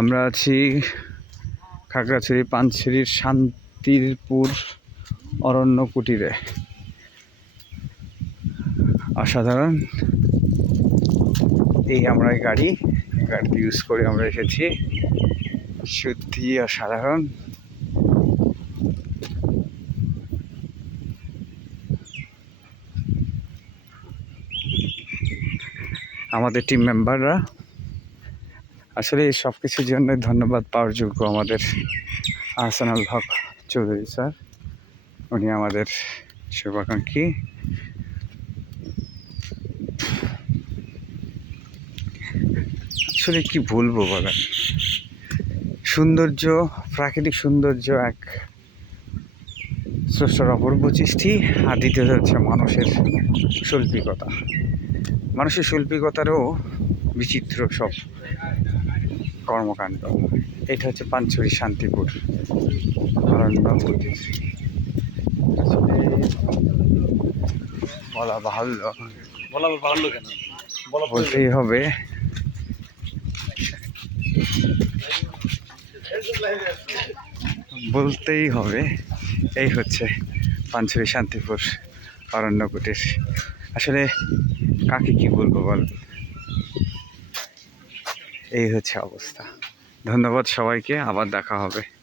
আমরা আছি খাগড়াছড়ি পানছড়ির শান্তিরপুর অরণ্য কুটিরে অসাধারণ। এই আমরা গাড়ি গাড়িটি ইউজ করে আমরা এসেছি। সত্যি অসাধারণ। আমাদের টিম মেম্বাররা আসলে এই সব কিছুর জন্য ধন্যবাদ পাওয়ার যোগ্য আমাদের আহসানুল হক চৌধুরী স্যার। উনি আমাদের শুভাকাঙ্ক্ষী। আসলে কি বলব বলেন সৌন্দর্য, প্রাকৃতিক সৌন্দর্য এক স্রষ্টার অপূর্ব সৃষ্টি, আর দ্বিতীয়ত হচ্ছে মানুষের শৈল্পিকতা। মানুষের শৈল্পিকতারও বিচিত্র সব কর্মকাণ্ড। এটা হচ্ছে পাঞ্চুরি শান্তিপুর। বলা বাহুল্য। বলা বাড়লো কেন? বলা বলতেই হবে। বলতেই হবে। এই হচ্ছে পাঞ্চুরি শান্তিপুর অরণ্য কুটির আসলে কাকে কি বলব বল? এই হচ্ছে অবস্থা। ধন্যবাদ সবাইকে আবার দেখা হবে।